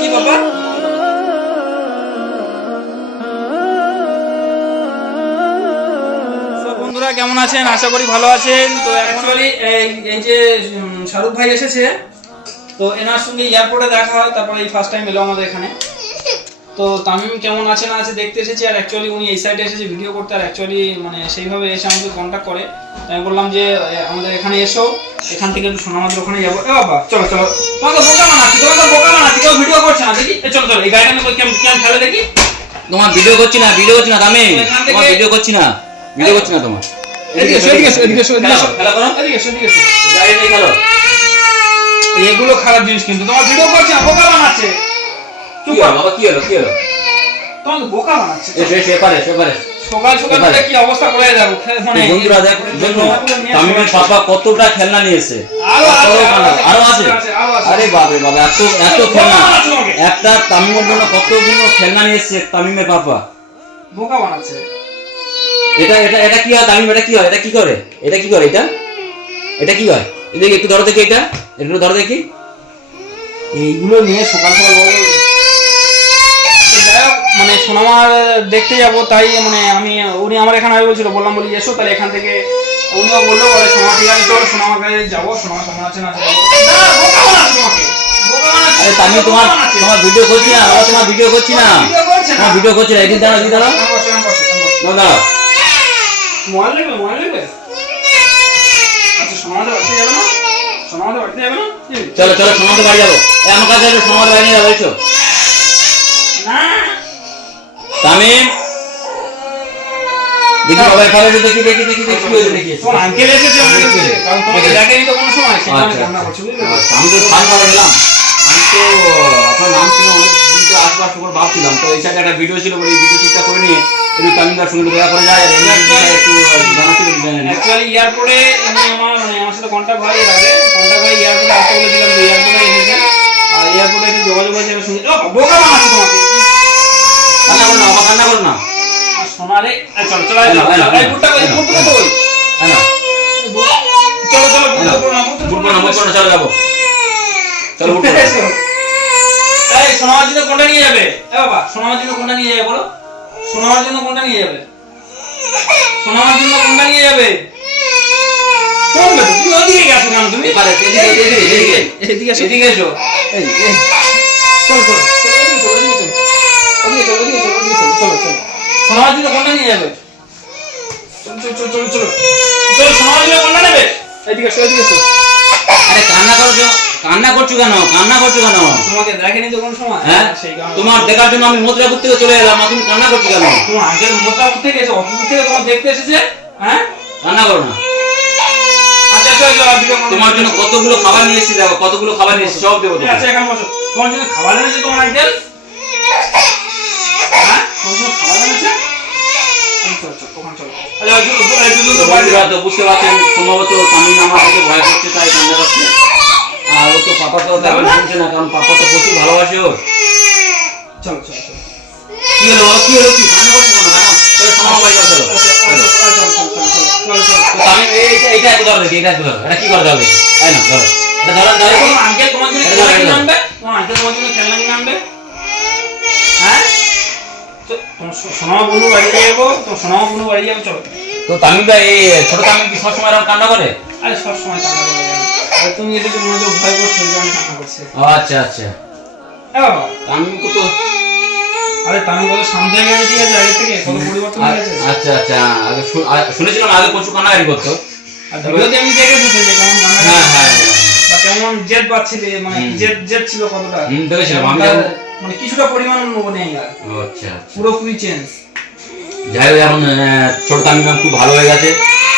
কি বাবা? বন্ধুরা কেমন আছেন? আশা করি ভালো আছেন। তো অ্যাকচুয়ালি এই যে শাহরুখ ভাই এসেছে, তো এনার সঙ্গে এয়ারপোর্টে দেখা হয়, তারপরে এই ফার্স্ট টাইম এলো আমাদের এখানে। তো তামিম কেমন আছে না আছে দেখতে এসেছি। আর অ্যাকচুয়ালি উনি এই সাইডে এসেছে ভিডিও করতে, আর অ্যাকচুয়ালি মানে সেইভাবে এসে আমাকে কন্ট্যাক্ট করে। আমি বললাম যে আমাদের এখানে এসো, এখান থেকে একটু সোনামাদের ওখানে যাবো। এ বাবা চলো চলো, তোমাকে বোকা বানাচ্ছি, তোমাকে বোকা বানাচ্ছি, কেউ ভিডিও করছে না দেখি। চলো চলো, এই গাড়িটা আমি কেমন ফেলে দেখি। তোমার ভিডিও করছি না তামিম, তোমার ভিডিও করছি না তোমার। এদিকে এসো, এদিকে এসো, এদিকে এসো, এদিকে এসো, খেলা করো, এদিকে এসো, এদিকে এসো। গাড়ি নিয়ে খেলো। এগুলো খারাপ জিনিস, কিন্তু তোমার ভিডিও করছে না, বোকা বানাচ্ছে। চুপ কর বাবা, কি হলো তোমাকে বোকা বানাচ্ছে। সেপারে সকাল সকাল কি অবস্থা করে যাবো। মানে বন্ধুরা দেখুন তামিমের পাপা কতটা খেলনা নিয়েছে। আরো আছে। আরে বাবা এত খেলনা, একটা তামিমের জন্য কতগুলো খেলনা নিয়েছে তামিমের পাপা। বোকা বানাচ্ছে। এটা কি হয় তামিম? এটা কি হয়? এটা কি করে? এটা কি হয়? এদিকে একটু ধরো দেখি, একটু ধরো দেখি। এইগুলো নিয়ে সকাল সকাল মানে সোনামার দেখতে যাবো, তাই মানে উনি আমার এখানে বলছিল, বলি এসো তাহলে এখান থেকে। উনিও বললো বলে সোনা ঠিক আছে চলো সোনামার কাছে যাবো। সোনামা কেমন আছে না আরে তামিম তোমার ভিডিও করছি না বাবা, তোমার ভিডিও করছি না, একদিন দাঁড়াও মোবাইল নেবে। আচ্ছা সোনামাদের বাড়িতে যাবে না? চলো সোনামাদের বাড়ি যাবো। আমার কাছে সোনামাদের বাড়ি নিয়ে যাবো, এসো। তামিম দেখি বাবা, এখানে দেখি তোমার আঙ্কেল এসেছে, কারণ তোমাকে দেখেনি তো কোনো সময়, সেখানে কান্না করছে, বুঝলে? আমি তো ফান করে এলাম। আমি তো আপনার নাম ছিল অনেকদিন তো আসবার সময় ভাবছিলাম, তো এই সাইডে একটা ভিডিও ছিল বলে এই ভিডিও ঠিকঠাক করে নিয়ে একটু তামিমদার সঙ্গে দেখা করে যায়। একটু জানা ছিল অ্যাকচুয়ালি এয়ারপোর্টে আমার সাথে কন্ট্যাক্ট হয়, এর আগে এয়ারপোর্টে আসতে বলেছিলাম, তো এয়ারপোর্টে এসেছে। আর এয়ারপোর্টে এসে যোগাযোগ হয়েছে, আমি শুনি বোকা বানাচ্ছি তোমাকে। কান্না করো না সোনারে চলো চলো এই বুটটা কই, বুটটা কই? চলো চলো যাবো, চলো এই সোনামার জন্য কোনটা নিয়ে যাবে? এ বাবা সোনামার জন্য কোনটা নিয়ে যাবে বলো? সোনামার জন্য কোনটা নিয়ে যাবে? কোন বেটা তুমি ওদিকে গেছো কেন? তুমি এদিকে এসো। এই চলো সোনামার জন্য কোনটা নিয়ে যাবে? চলো সোনামার জন্য কোনটা নেবে? এদিকে এসো। আরে কান্না করছো কেন? তোমাকে দেখেনি তো কোন সময়? হ্যাঁ তোমার দেখার জন্য আমি মথুরাপুর থেকে চলে এলাম, তুমি কান্না করছো কেন? তোমার আঙ্কেল মথুরাপুর থেকে এসে অফিস থেকে তোমার দেখতে এসেছে। হ্যাঁ কান্না করো না। আচ্ছা তোমার জন্য কতগুলো খাবার নিয়ে এসেছি, দেখো কতগুলো খাবার নিয়ে এসেছি, সব দেবো। আচ্ছা এখানে বসো। তোমার জন্য খাবার এনেছে তোমার আঙ্কেল? হ্যাঁ তোমার জন্য খাবার এনেছে? চলো বুঝতে পারছেন, সম্ভবত তামিম আমার থেকে ভয় করছে, তাই কান্না করছে। আর ও তো পাপা তো তেমন শুনছে না, কারণ পাপা তো প্রচুর ভালোবাসে ওর। চলো কি হলো কি কান্না করছো কেন? চলো সোনামা বাড়ি চলো। তামিম এইটা একটু ধরো দেখি, এটা কি করে ধরো দেখি। তাই না ধরো, এটা ধরো। আঙ্কেল তোমার জন্য খেলনা কিনে আনবে? হ্যাঁ সোনামা বুনু বাড়িতে যাবো, চলো। তো তামিম ভাই ছোট তামিম কি সবসময় এরকম কান্না করে? আরে সবসময় কান্না করে। তুমি এটাকে মনোযোগ ভয় করছো, আমি কান্না করছি। আচ্ছা বাবা তামিম তো আরে তামিম কত শান্ত হয়ে গেছে, ঠিক আছে, আগে থেকে কত পরিবর্তন হয়ে গেছে। আচ্ছা আগে শুনেছিলাম আগে প্রচুর কান্নাকারি করতো। আর ভিডিওতে আমি দেখেছি যে কেমন কান্নাকারি বা কেমন জেদ পাচ্ছিল, মানে জেদ ছিল কতটা। দেখেছিলাম আমি, মানে কিছুটা পরিমাণ নেই আর। আচ্ছা পুরোপুরি চেঞ্জ। যাই হোক এখন ছোট তামিম খুব ভালো হয়ে গেছে।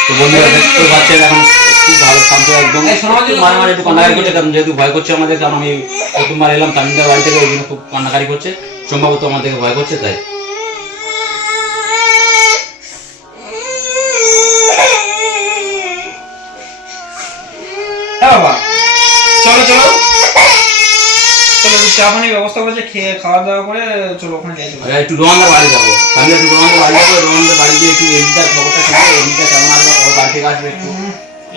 তো বন্ধুরা দেখতে পাচ্ছেন এখন খুব ভালো শান্ত একদম। মাঝে একটু কান্নাকারি করছে, কারণ যেহেতু ভয় করছে আমাদের, কারণ আমি প্রথমবার এলাম তামিমদার বাড়ি থেকে, ওই জন্য খুব কান্নাকারি করছে, সম্ভবত আমাদেরকে ভয় করছে তাই। হ্যাঁ বাবা চলো চা পানির ব্যবস্থা করেছে, খেয়ে খাওয়া দাওয়া করে চলো ওখানে যাই। একটু রোহানদার বাড়ি যাবো, আমি একটু রোহানদার বাড়ি গিয়ে একটু এমনিটার খবরটা শুনবো, এমনিটা কেমন আসবে, বাড়ি থেকে আসবে একটু।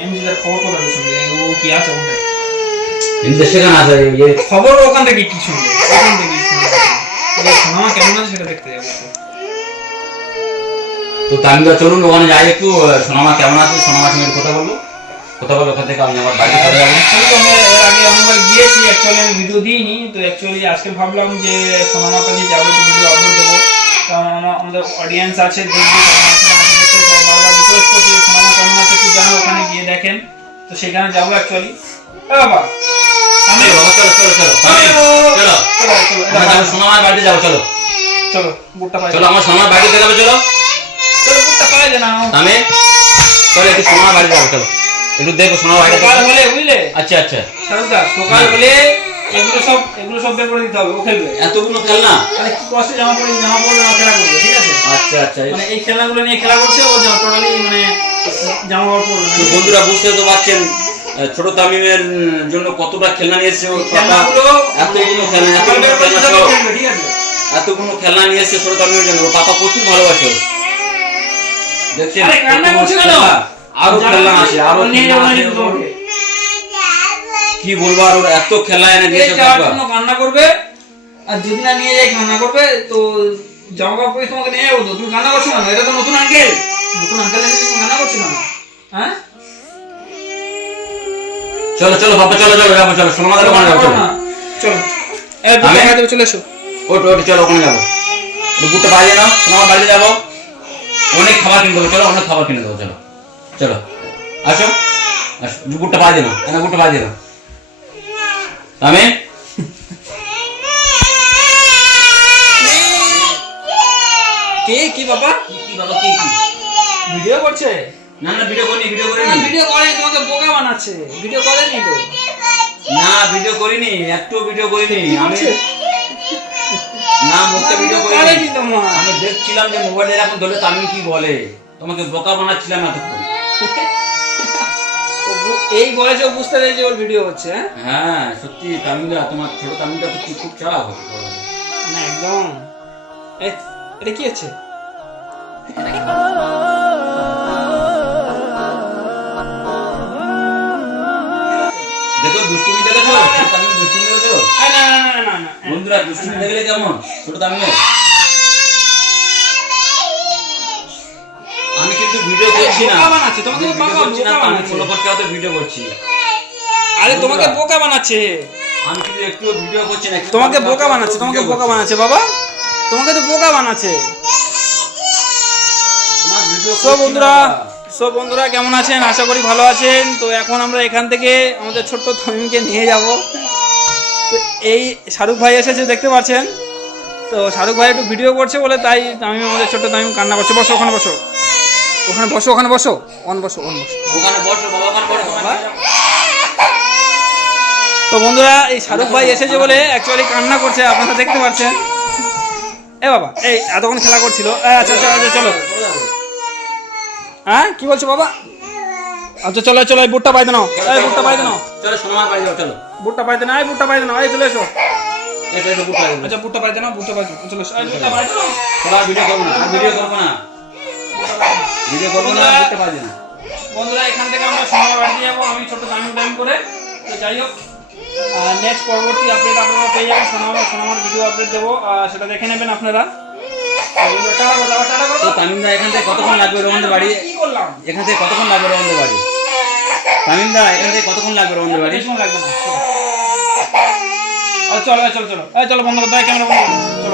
এমনিটার খবর শুনবে ও কি আছে ওখানে। কিন্তু সেখানে আছে এই খবর ওখান থেকে কি শুনবে, ওখান থেকে সোনামা কেমন আছে সেটা দেখতে যাবো। তো তামিমদা চলুন ওখানে যাই একটু, সোনামা কেমন আছে সোনামার সঙ্গে কথা বলবো, ওখান থেকে আমি আমার বাড়িতে চলে যাবো। এর আগে অনেকবার গিয়েছি, অ্যাকচুয়ালি আমি ভিডিও দিইনি, তো অ্যাকচুয়ালি আজকে ভাবলাম যে সোনামার কাছে যাবো, তো ভিডিও আপলোড দেবো, কারণ আমাদের অডিয়েন্স আছে বারবার রিকোয়েস্ট করছে সোনামা কেমন আছে একটু জানো, ওখানে গিয়ে দেখেন, তো সেখানে যাবো অ্যাকচুয়ালি। বাবা চলো চলো চলো চলো চলো সোনামার বাড়িতে যাবো, চলো চলো বুটটা পাই, চলো আমার সোনামার বাড়িতে যাবো, চলো চলো বুটটা পাই না আমি চলো একটু সোনামার বাড়িতে যাবো, চলো একটু দেখো সোনামার বাড়িতে। সকাল হলে বুঝলে, আচ্ছা আচ্ছা শাহরুখদা সকাল হলে এগুলো সব বের করে দিতে হবে, ও খেলবে। এতগুলো খেলনা, মানে কি কষ্টে জামা পড়বে না খেলা করবে, ঠিক আছে? আচ্ছা আচ্ছা। মানে এই খেলনাগুলো নিয়ে খেলা করছে, ও টোটালি মানে জামা কাপড় পরবে না। তো বন্ধুরা বুঝতে তো পারছেন ছোট তামিমের জন্য কতটা খেলনা নিয়ে এসেছে ওর পাপা, এতগুলো খেলনা ঠিক আছে, এতগুলো খেলনা নিয়ে এসেছে ছোট তামিমের জন্য, ওর পাপা প্রচুর ভালোবাসে ওর। দেখছেন আরে কান্না করছে কেন? আরো খেলনা আছে, আরো নিয়ে খেলনা যাবো আছে, না তোমাকে। কি বলবো আর ওর এত খেলনা এনে এই দিয়েছে যাওয়ার বাবা। জন্য কান্না করবে, আর যদি না নিয়ে যাই কান্না করবে, তো জামা কাপড় পরে তোমাকে নিয়ে যাবো, তো তুমি কান্না করছো না? এটা তো নতুন আঙ্কেল এসে তুমি কান্না করছো না? হ্যাঁ চলো চলো বাবা চলো চলো যাবো, চলো সোনামাদের ওখানে যাবো, চলো চলো এবার আমি? দুটো চলে এসো। ওট ওট চলো ওখানে যাবো, বুটটা বাইরে নাও, সোনামার বাড়িতে যাবো, অনেক খাবার কিনে দেবো, চলো অনেক খাবার কিনে দেবো, চলো চলো আসো আসো, বুটটা বাইরে নাও, বুটটা বাইরে নাও আমি কে কি বাবা? কি বাবা কি কি ভিডিও করছে? না না ভিডিও করিনি, ভিডিও করিনি, ভিডিও করেনি, তোমাকে বোকা বানাচ্ছে, ভিডিও করেনি তো। না ভিডিও করিনি, একটু ভিডিও করিনি আমি, না মুখে ভিডিও করিনি, করেনি তোমার। আমি দেখছিলাম যে মোবাইলে এখন ধরে তামিম কি বলে, তোমাকে বোকা বানাচ্ছিলাম এতক্ষণ। এই বয়সে ও বুঝতে পেরেছে ওর ভিডিও হচ্ছে। হ্যাঁ সত্যি তামিমদা, তোমার ছোট তামিমদা তো খুব চালাক হবে, না একদম। এটা কি হচ্ছে? দেখো দুষ্টুমি দেখেছো, তামিম দুষ্টুমি দেখেছো না না না না না, বন্ধুরা, দুষ্টুমি দেখলে কেমন ছোট তামিমের। আমি কিন্তু ভিডিও করছি না, বোকা বানাচ্ছে তোমাকে, ভিডিও বোকা করছি না, আমি বানাচ্ছে। কোনো করতে ভিডিও করছি, আরে তোমাকে বোকা বানাচ্ছে, আমি কিন্তু একটু ভিডিও করছি না, তোমাকে বোকা বানাচ্ছে, তোমাকে বোকা বানাচ্ছে বাবা, তোমাকে তো বোকা বানাচ্ছে। তোমার ভিডিও সব বন্ধুরা কেমন আছেন? আশা করি ভালো আছেন। তো এখন আমরা এখান থেকে আমাদের ছোট্ট তামিমকে নিয়ে যাব। তো এই শাহরুখ ভাই এসেছে দেখতে পাচ্ছেন, তো শাহরুখ ভাই একটু ভিডিও করছে বলে তাই তামিম, আমাদের ছোট্ট তামিম কান্না করছে। বসো ওখানে, বসো ওখানে, বসো ওখানে, বসো ওখানে, বসো ওখানে, বসো। ওখানে বসো বাবা, ওখানে বসো বাবা। তো বন্ধুরা এই শাহরুখ ভাই এসেছে বলে অ্যাকচুয়ালি কান্না করছে, আপনারা দেখতে পাচ্ছেন। এ বাবা এই এতক্ষণ খেলা করছিল। আচ্ছা আচ্ছা আচ্ছা চলো, হ্যাঁ কি বলছো বাবা? আচ্ছা চলো চলো, এই বুটটা পাইতে নাও, এই বুটটা পাইতে নাও, চলো সোনামার বাড়ি যাও, চলো বুটটা পাইতে নাও, এই বুটটা পাইতে নাও, এই চলে এসো। এটা এটা বুট লাগবে, আচ্ছা বুটটা পাইতে নাও, বুটটা পাইতে নাও, চলো এসো, এই বুটটা পাইতে নাও। চলো ভিডিও করব না, ভিডিও করব না, ভিডিও করব না, বুটটা পাইবে না। বন্ধুরা এখান থেকে আমরা সোনামার বাড়িতে যাবো, আমি ছোট টাইম করে। তো যাই হোক, নেক্সট পরবর্তী আপডেট আপনারা পেয়ে যাবেন, সোনামার ভিডিও আপডেট দেবো, সেটা দেখে নেবেন আপনারা। তো তামিমদা এখান থেকে কতক্ষণ লাগবে রোহনদের বাড়ি? কি করলাম? এখান থেকে কতক্ষণ লাগবে রোহনদের বাড়ি? তামিমদা এখান থেকে কতক্ষণ লাগবে রোহনদের বাড়ি? বেশি সময় লাগবে না। চলো চলো চলো, এই চলো বন্ধ করো, ক্যামেরা বন্ধ করো।